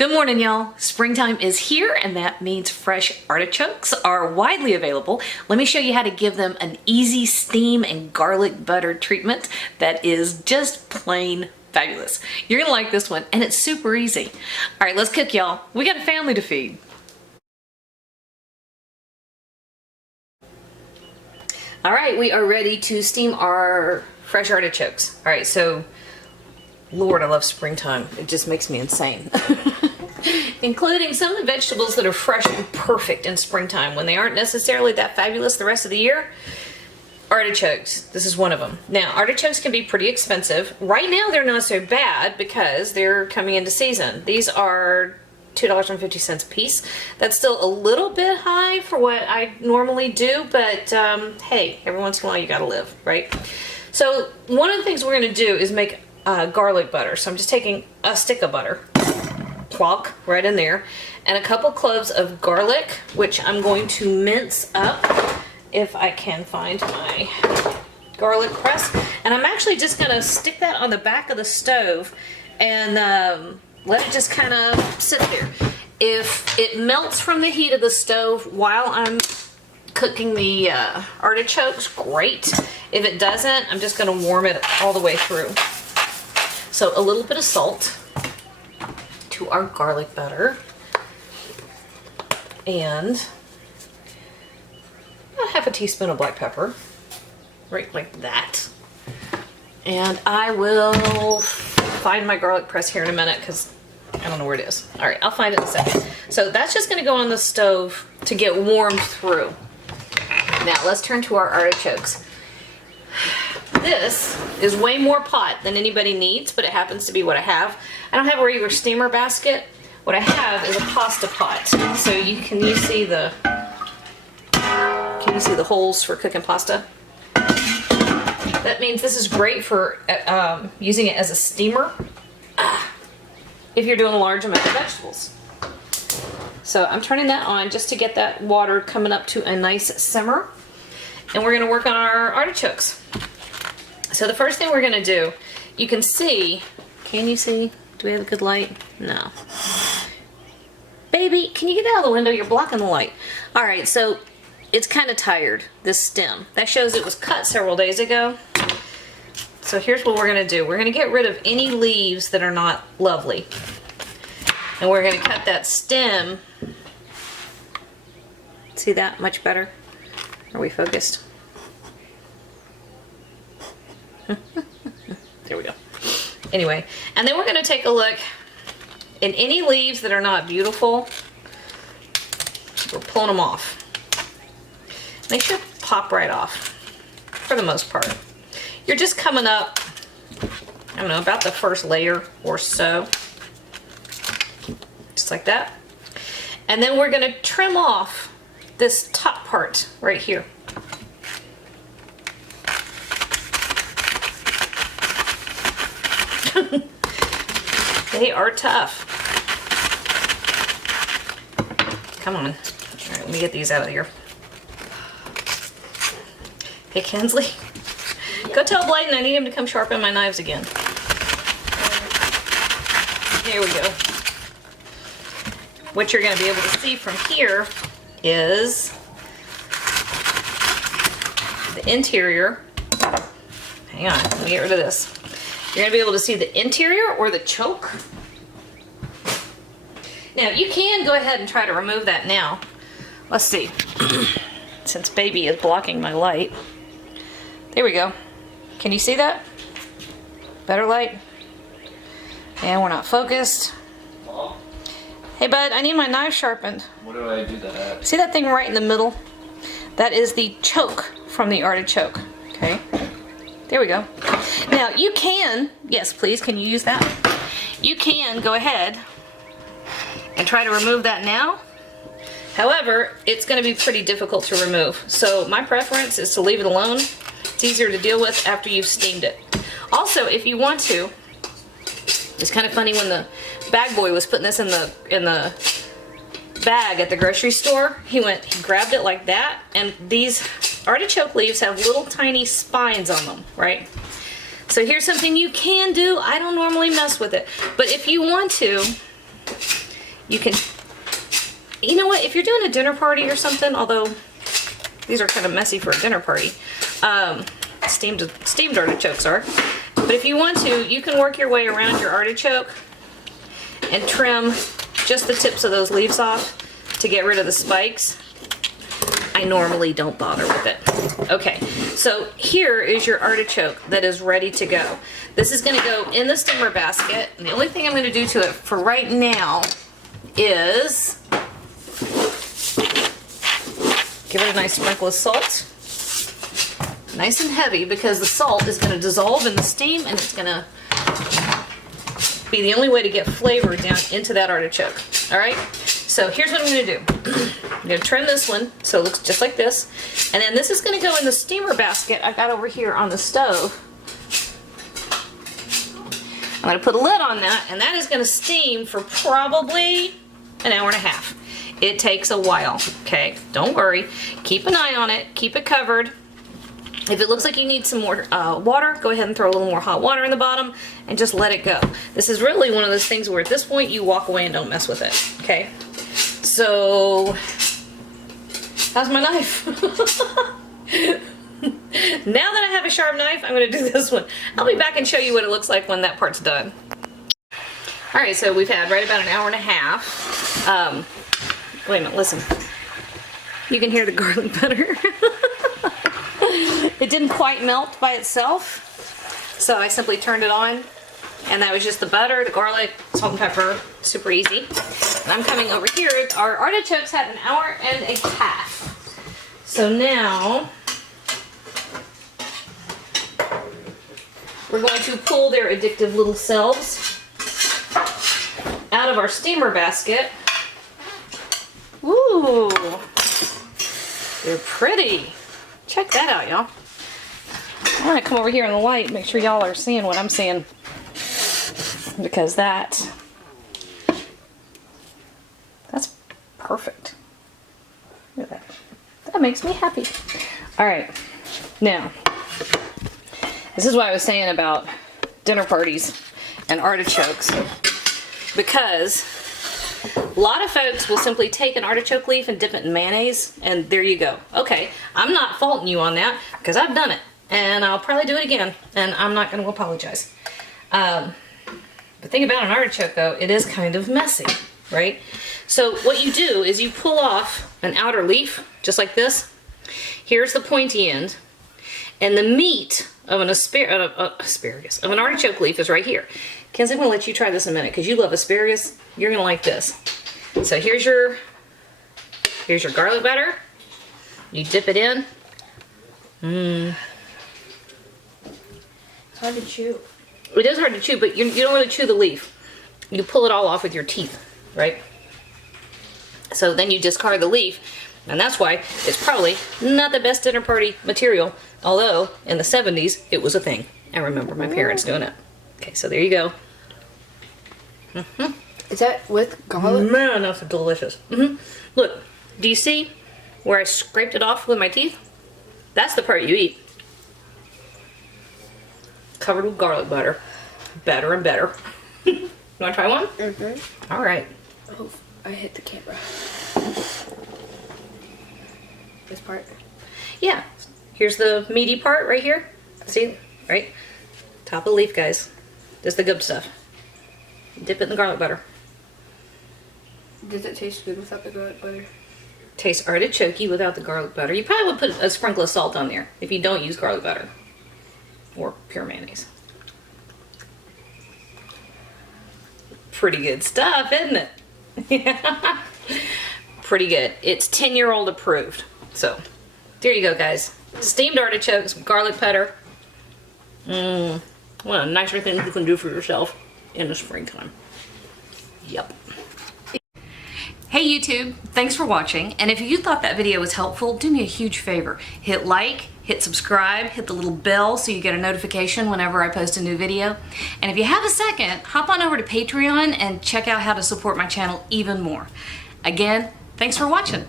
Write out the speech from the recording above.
Good morning, y'all. Springtime is here, and that means fresh artichokes are widely available. Let me show you how to give them an easy steam and garlic butter treatment that is just plain fabulous. You're gonna like this one, and it's super easy. All right, let's cook, y'all. We got a family to feed. All right, we are ready to steam our fresh artichokes. All right, so, Lord, I love springtime. It just makes me insane. Including some of the vegetables that are fresh and perfect in springtime when they aren't necessarily that fabulous the rest of the year. Artichokes, this is one of them. Now, artichokes can be pretty expensive. Right now, they're not so bad because they're coming into season. These are $2.50 a piece. That's still a little bit high for what I normally do, but hey, every once in a while you gotta live, right? So one of the things we're gonna do is make garlic butter. So I'm just taking a stick of butter, plonk right in there, and a couple cloves of garlic, which I'm going to mince up if I can find my garlic press. And I'm actually just gonna stick that on the back of the stove and let it just kind of sit there. If it melts from the heat of the stove while I'm cooking the artichokes, great. If it doesn't, I'm just gonna warm it all the way through. So a little bit of salt to our garlic butter, and about half a teaspoon of black pepper, right like that. And I will find my garlic press here in a minute because I don't know where it is. All right, I'll find it in a second. So that's just gonna go on the stove to get warmed through. Now let's turn to our artichokes. This is way more pot than anybody needs, but it happens to be what I have. I don't have a regular steamer basket. What I have is a pasta pot. So can you see the holes for cooking pasta? That means this is great for using it as a steamer if you're doing a large amount of vegetables. So I'm turning that on just to get that water coming up to a nice simmer. And we're gonna work on our artichokes. So the first thing we're gonna do, you can see, can you see? Do we have a good light? No. Baby, can you get out of the window? You're blocking the light. All right, so it's kind of tired, this stem. That shows it was cut several days ago. So here's what we're gonna do. We're gonna get rid of any leaves that are not lovely. And we're gonna cut that stem. See that much better? Are we focused? There we go. Anyway, and then we're gonna take a look in any leaves that are not beautiful. We're pulling them off. They should pop right off, for the most part. You're just coming up, I don't know, about the first layer or so. Just like that. And then we're gonna trim off this top part right here. They are tough. Come on. All right, let me get these out of here. Hey, Kensley, go tell Bladen I need him to come sharpen my knives again. Here we go. What you're going to be able to see from here is the interior. Hang on, let me get rid of this. You're going to be able to see the interior or the choke. Now, you can go ahead and try to remove that now. Let's see. Since baby is blocking my light. There we go. Can you see that? Better light. And we're not focused. Mom? Hey, bud, I need my knife sharpened. What do I do that at? See that thing right in the middle? That is the choke from the artichoke. Okay. There we go. Now you can, yes please, can you use that? You can go ahead and try to remove that now. However, it's going to be pretty difficult to remove. So my preference is to leave it alone. It's easier to deal with after you've steamed it. Also, if you want to, it's kind of funny when the bag boy was putting this in the bag at the grocery store, he grabbed it like that, and these artichoke leaves have little tiny spines on them, right? So here's something you can do. I don't normally mess with it, but if you want to, You can, you know what, if you're doing a dinner party or something, although these are kind of messy for a dinner party, steamed artichokes are. But if you want to, you can work your way around your artichoke and trim just the tips of those leaves off to get rid of the spikes. I normally don't bother with it. Okay, so here is your artichoke that is ready to go. This is gonna go in the steamer basket. And the only thing I'm gonna do to it for right now is give it a nice sprinkle of salt. Nice and heavy, because the salt is gonna dissolve in the steam and it's gonna be the only way to get flavor down into that artichoke. All right, so here's what I'm gonna do. I'm gonna trim this one so it looks just like this. And then this is gonna go in the steamer basket I've got over here on the stove. I'm gonna put a lid on that, and that is gonna steam for probably an hour and a half. It takes a while, okay? Don't worry, keep an eye on it, keep it covered. If it looks like you need some more water, go ahead and throw a little more hot water in the bottom and just let it go. This is really one of those things where at this point you walk away and don't mess with it, okay? So, how's my knife? Now that I have a sharp knife, I'm gonna do this one. I'll be back and show you what it looks like when that part's done. All right, so we've had right about an hour and a half. Wait a minute, listen. You can hear the garlic butter. It didn't quite melt by itself, so I simply turned it on, and that was just the butter, the garlic, salt and pepper, super easy. And I'm coming over here. Our artichokes had an hour and a half. So now we're going to pull their addictive little selves out of our steamer basket. Ooh, they're pretty. Check that out, y'all. I'm gonna come over here in the light, make sure y'all are seeing what I'm seeing, because that's perfect. Look at that. That makes me happy. All right, now this is what I was saying about dinner parties and artichokes, because a lot of folks will simply take an artichoke leaf and dip it in mayonnaise, and there you go. Okay, I'm not faulting you on that, because I've done it, and I'll probably do it again, and I'm not going to apologize. The thing about an artichoke, though, it is kind of messy, right? So what you do is you pull off an outer leaf, just like this. Here's the pointy end, and the meat of an asparagus, of an artichoke leaf is right here. Kenzie, I'm going to let you try this in a minute, because you love asparagus. You're going to like this. So here's your garlic butter. You dip it in. Mmm. It's hard to chew. It is hard to chew, but you don't really chew the leaf. You pull it all off with your teeth, right? So then you discard the leaf, and that's why it's probably not the best dinner party material, although in the 70s it was a thing. I remember my parents doing it. Okay, so there you go. Is that with garlic? Man, that's delicious. Look, do you see where I scraped it off with my teeth? That's the part you eat. Covered with garlic butter. Better and better. You want to try one? Mm-hmm. All right. Oh, I hit the camera. This part? Yeah. Here's the meaty part right here. See? Right? Top of the leaf, guys. This is the good stuff. Dip it in the garlic butter. Does it taste good without the garlic butter? Tastes artichokey without the garlic butter. You probably would put a sprinkle of salt on there if you don't use garlic butter. Or pure mayonnaise. Pretty good stuff, isn't it? Pretty good. It's 10-year-old approved. So, there you go, guys. Steamed artichokes, garlic butter. What a nicer thing you can do for yourself in the springtime. Yep. Hey YouTube, thanks for watching, and if you thought that video was helpful, do me a huge favor. Hit like, hit subscribe, hit the little bell so you get a notification whenever I post a new video. And if you have a second, hop on over to Patreon and check out how to support my channel even more. Again, thanks for watching.